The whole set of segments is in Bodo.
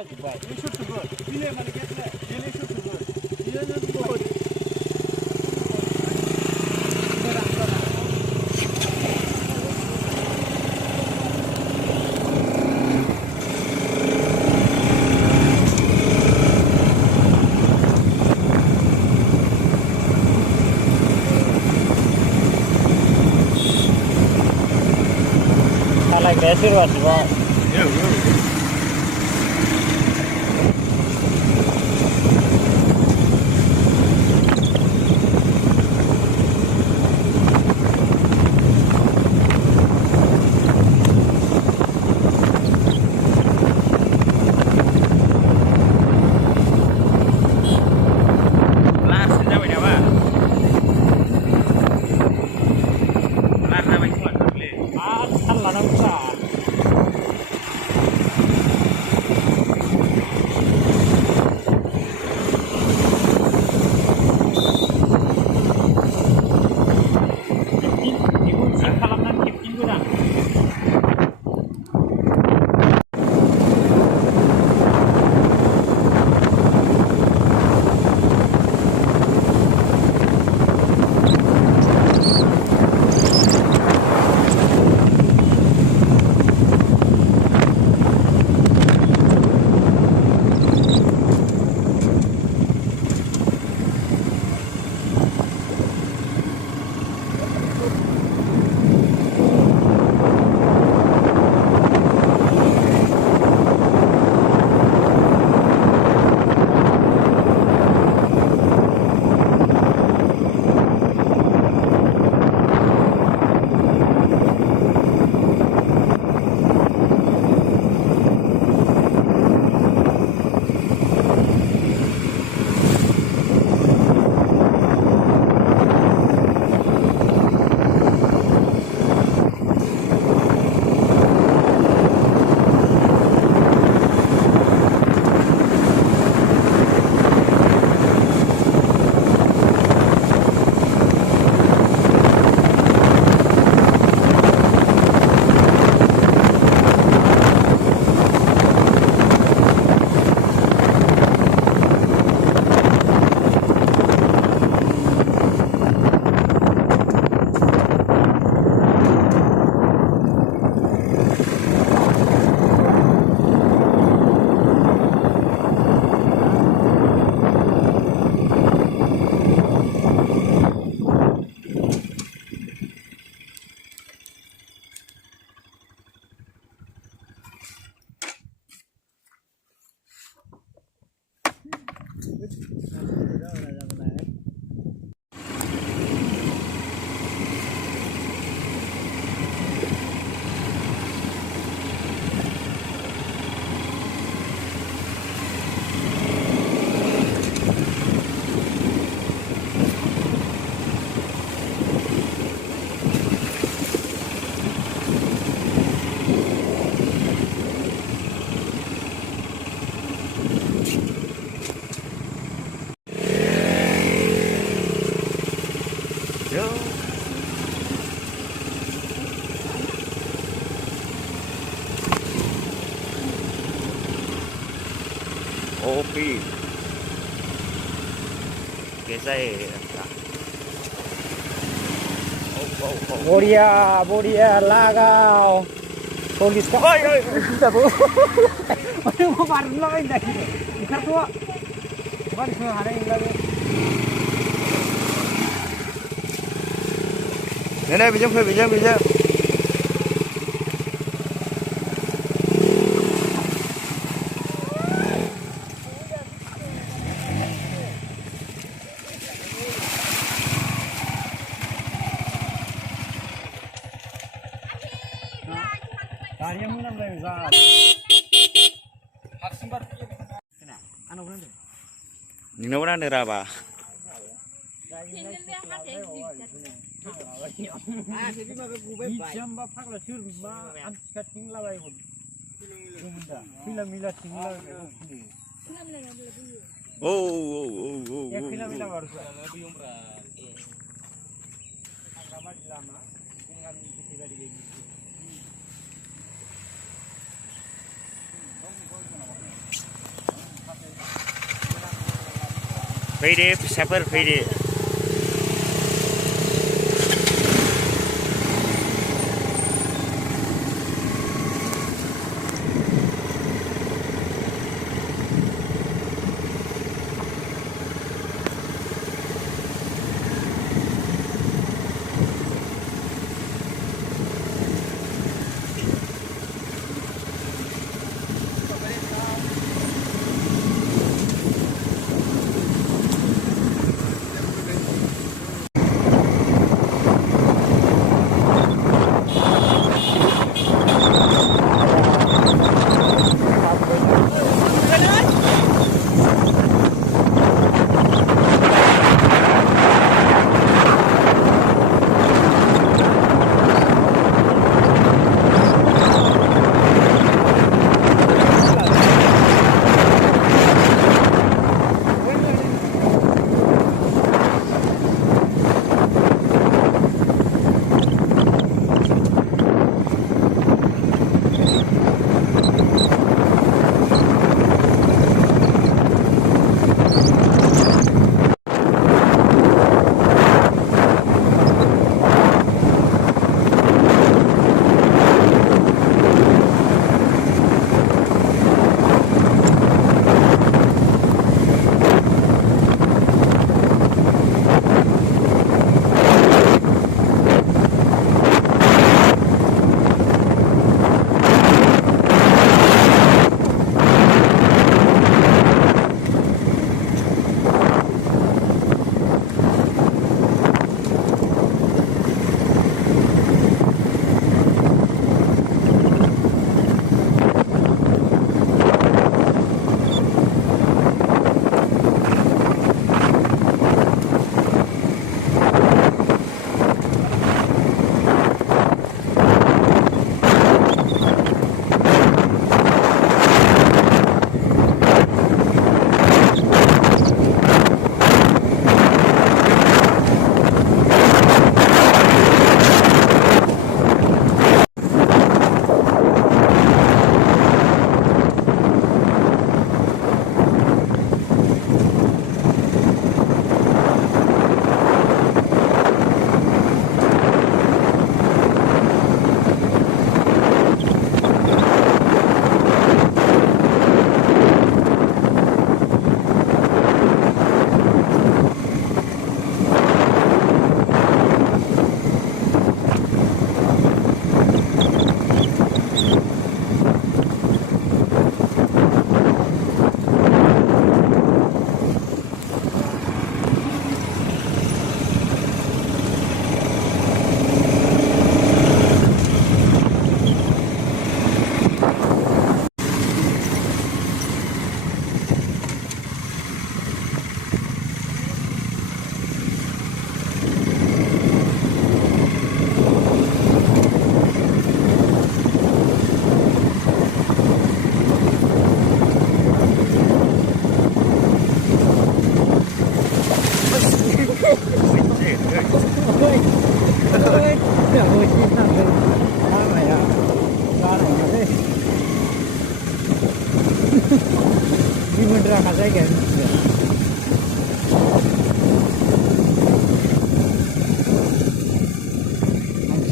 थाखाजोब्बाय बिलाइ माने गेटले बिलाइ सुथुबो बियो नों Agresif masih Pak. Kopi. Gesai. Boria, boria, lagau. Polis ka. Oi, oi, sudah bu. Aduh, mau parlo ini dah. Ikat tu. Bukan semua hari ini lagi. Nenek bijak. Yang mana boleh zat? Haksimbat. Anu mana? Nina mana ada apa? Jam bapa kalau curma, antikat tinggal lagi pun. Film tinggal. Oh. Ya film baru. फैदो फिसाफोर फैदो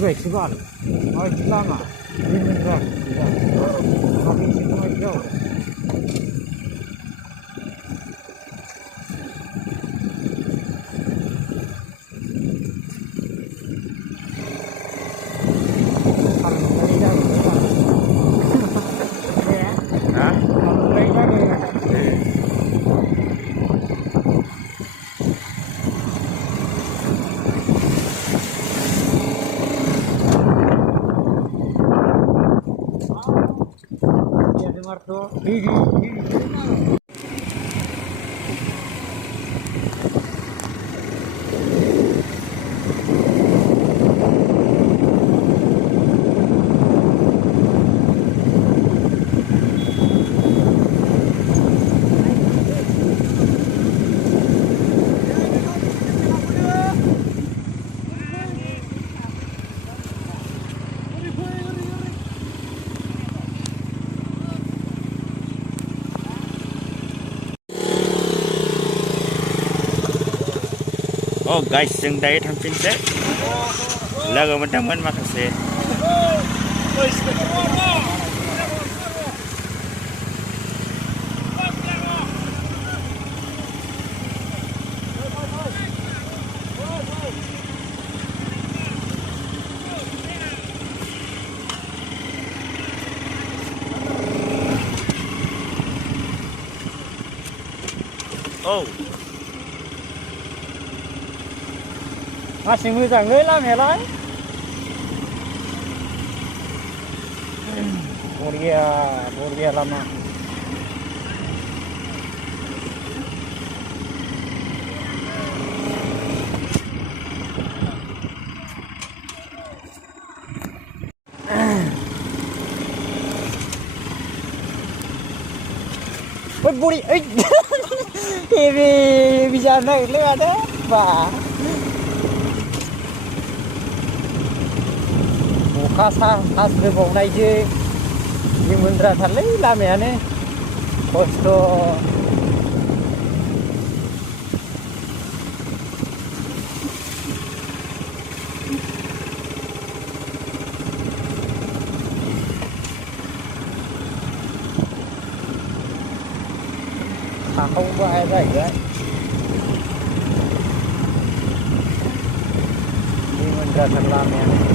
Festival, oh lama, ini beneran, tapi semua jauh. Oh guys, जों दायो थांफिनसै लोगो मोनदोंमोन माखासे Oh masih मोजांलै लामायालाय बरिया लामा Ôi buri ấy thì bây giờ này lên đấy và khas bong này chứ nhưng mình ra thật lấy làm mẹ này kosto không có ai rảnh đấy nhưng mình ra thật làm mẹ này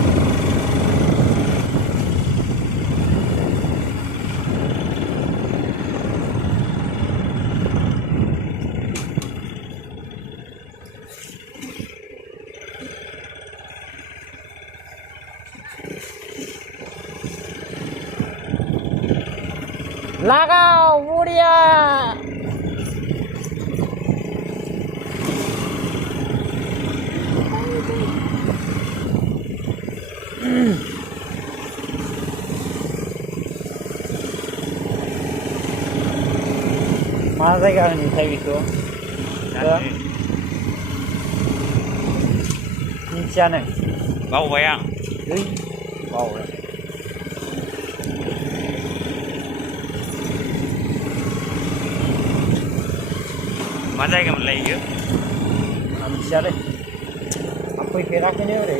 Lagaw, Muria! Mana जायगा होनोथाय बेखौ मिथियानो बावबाय आं बावबाय मा जायगामोनलाय इयो आं मिथियालै आं फैफेराखैनो ओरै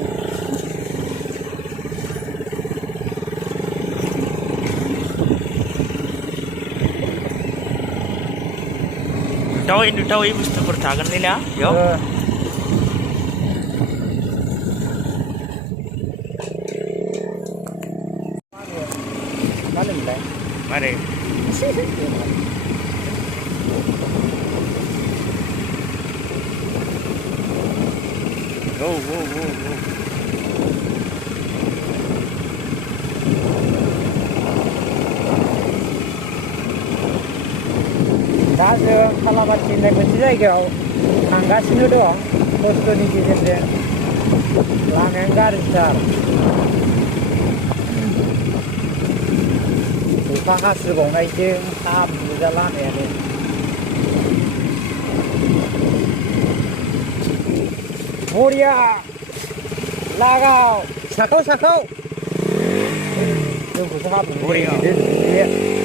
नुथावै बुस्थुफोर थागोनलै ना बेयाव मा होनोमोनलाय मारै दा जों खालामाथि होननाय मोनसे जायगायाव थांगासिनो दं खस्थ'नि गेजेरजों लामायानो गाज्रिथार अखा हास्रोबावनायजों हाब्रुजा लामायानो बरिया लागाव साखाव जोंखौसो हाब्रु